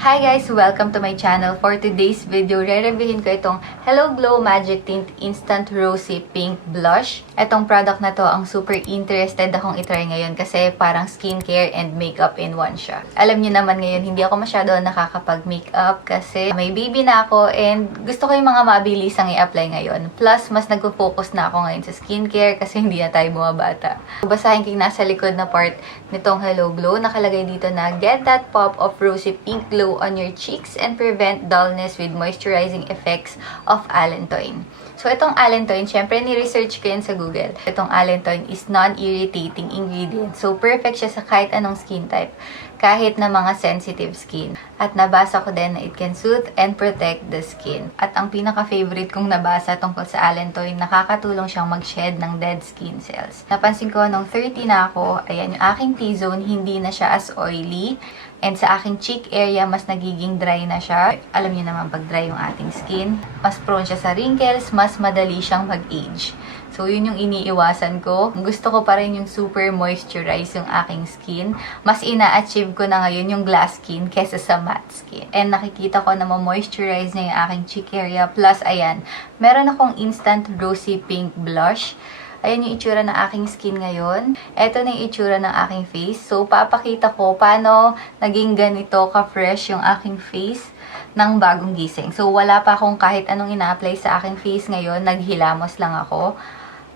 Hi guys! Welcome to my channel. For today's video, re-reviewin ko itong Hello Glow Magic Tint Instant Rosy Pink Blush. Itong product na to, ang super interested akong itry ngayon kasi parang skincare and makeup in one siya. Alam niyo naman ngayon, hindi ako masyado nakakapag-makeup kasi may baby na ako and gusto ko yung mga mabilisang i-apply ngayon. Plus, mas nag-focus na ako ngayon sa skincare kasi hindi na tayo bumabata. Basahin ko yung nasa likod na part nitong Hello Glow. Nakalagay dito na, get that pop of rosy pink glow on your cheeks and prevent dullness with moisturizing effects of allantoin. So, itong allantoin, syempre, ni-research ko yan sa Google. Itong allantoin is non-irritating ingredient. So, perfect siya sa kahit anong skin type. Kahit na mga sensitive skin. At nabasa ko din na it can soothe and protect the skin. At ang pinaka-favorite kong nabasa tungkol sa allantoin, nakakatulong siyang mag-shed ng dead skin cells. Napansin ko nung 30 na ako, ayan, yung aking T-zone, hindi na siya as oily. And sa aking cheek area, mas nagiging dry na siya. Alam niyo naman, pag dry yung ating skin, mas prone siya sa wrinkles, mas madali siyang mag-age. So, yun yung iniiwasan ko. Gusto ko pa rin yung super moisturize yung aking skin. Mas ina-achieve ko na ngayon yung glass skin kesa sa matte skin. And nakikita ko na ma-moisturize na yung aking cheek area. Plus, ayan, meron akong instant rosy pink blush. Ayan yung itsura ng aking skin ngayon. Ito na yung itsura ng aking face. So, papakita ko paano naging ganito ka-fresh yung aking face ng bagong gising. So, wala pa akong kahit anong ina-apply sa aking face ngayon. Naghilamos lang ako.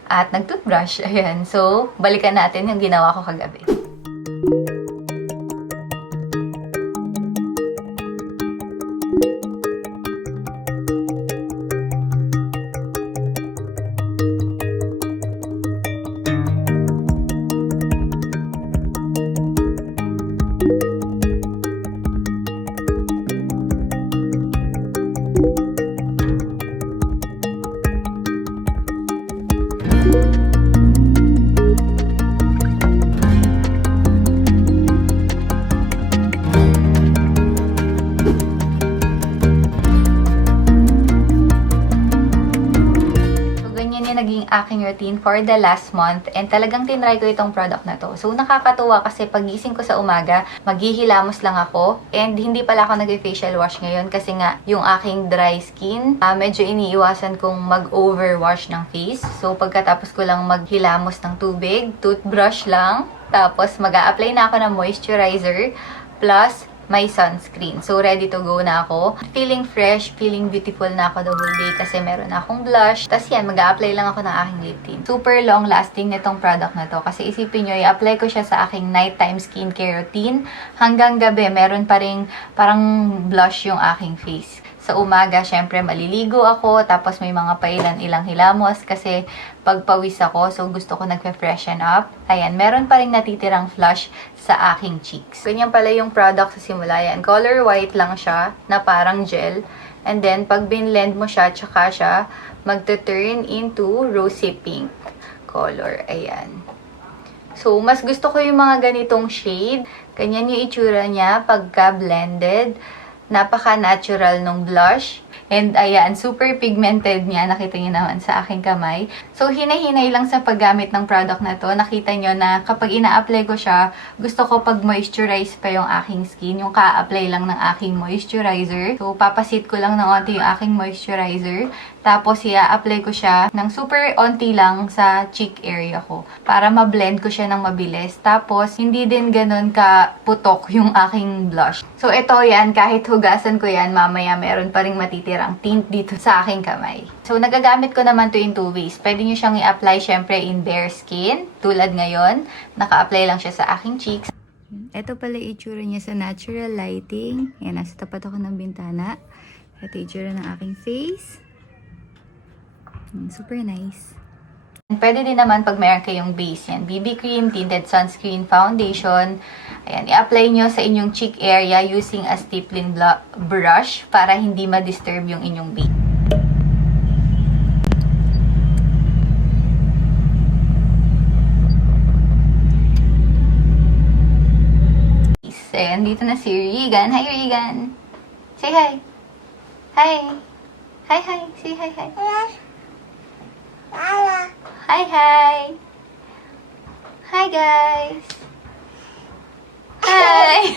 At nag-toothbrush. Ayan. So, balikan natin yung ginawa ko kagabi. Naging aking routine for the last month and talagang tinry ko itong product na to. So, nakakatuwa kasi pagising ko sa umaga, maghihilamos lang ako and hindi pala ako nag-facial wash ngayon kasi nga yung aking dry skin, medyo iniiwasan kong mag-overwash ng face. So, pagkatapos ko lang maghilamos ng tubig, toothbrush lang, tapos mag-a-apply na ako ng moisturizer plus may sunscreen. So, ready to go na ako. Feeling fresh, feeling beautiful na ako the whole day kasi meron na akong blush. Tapos yan, mag-a-apply lang ako ng aking lip tint. Super long lasting nitong product na to kasi isipin nyo, i-apply ko siya sa aking nighttime skincare routine. Hanggang gabi, meron pa rin parang blush yung aking face. Sa umaga, syempre, maliligo ako. Tapos may mga ilang hilamos kasi pagpawis ako. So, gusto ko nagpe-freshen up. Ayan, meron pa rin natitirang flush sa aking cheeks. Ganyan pala yung product sa simula. Yan, color white lang siya na parang gel. And then, pag binlend mo siya, tsaka siya magte-turn into rosy pink color. Ayan. So, mas gusto ko yung mga ganitong shade. Ganyan yung itsura niya pagka blended. Napaka-natural nung blush. And ayan, super pigmented niya. Nakita niyo naman sa aking kamay. So, hinay-hinay lang sa paggamit ng product na to. Nakita niyo na kapag ina-apply ko siya, gusto ko pag moisturize pa yung aking skin. Yung ka-apply lang ng aking moisturizer. So, papasit ko lang ng onti yung aking moisturizer. Tapos, i-apply ko siya ng super onti lang sa cheek area ko. Para ma-blend ko siya ng mabilis. Tapos, hindi din ganun ka-putok yung aking blush. So, ito yan. Kahit hugasan ko yan, mamaya meron pa rin matitirang tint dito sa aking kamay. So, nagagamit ko naman to in two ways. Pwede nyo siyang i-apply syempre in bare skin. Tulad ngayon, naka-apply lang siya sa aking cheeks. Ito pala itsura niya sa natural lighting. Yan, nasa tapat ako ng bintana. Ito itsura ng aking face. Super nice. Pwede din naman pag mayroon kayong base yan. BB cream, tinted sunscreen, foundation. Ayan, i-apply nyo sa inyong cheek area using a stippling brush para hindi ma-disturb yung inyong base. Ayan, dito na si Regan. Hi, Regan! Say hi! Hi! Hi, hi! Say hi, hi! Hi, hi! Hi, guys! Hi!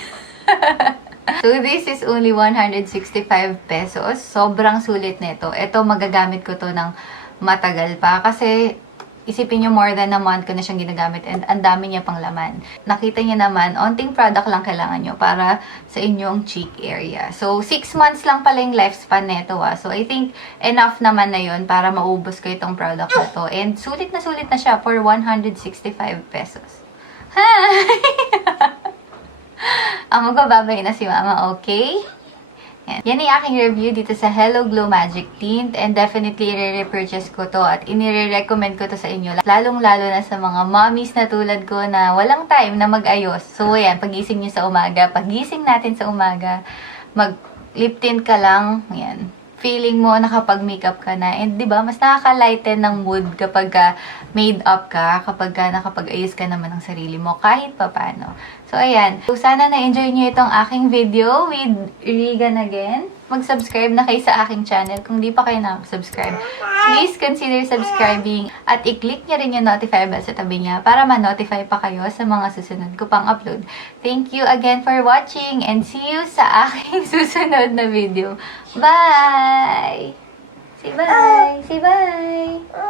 So, this is only 165 pesos. Sobrang sulit nito. Ito, magagamit ko to ng matagal pa. Kasi, isipin nyo, more than a month ko na siyang ginagamit and ang dami niya pang laman. Nakita niyo naman, onting product lang kailangan nyo para sa inyong cheek area. So, 6 months lang pala yung lifespan nito So, I think enough naman na yun para maubos ko itong product na to. And sulit na siya for 165 pesos. Hi! Ang magbababay na si Mama, okay? Yan yung aking review dito sa Hello Glow Magic Tint and definitely re-repurchase ko to at inire-recommend ko to sa inyo. Lalong-lalo na sa mga mommies na tulad ko na walang time na mag-ayos. So, ayan, pagising nyo sa umaga, pagising natin sa umaga, mag-lip tint ka lang, ayan. Feeling mo nakapag-makeup ka na. And 'di ba, mas nakaka-lighten ng mood kapag made up ka, kapag nakapag-ayos ka naman ng sarili mo kahit papaano. So ayan. So sana na-enjoy niyo itong aking video with Regan again. Mag-subscribe na kayo sa aking channel kung di pa kayo na-subscribe. Please consider subscribing at i-click niyo rin yung notify bell sa tabi niya para ma-notify pa kayo sa mga susunod ko pang upload. Thank you again for watching and see you sa aking susunod na video. Bye! Say bye! Say bye!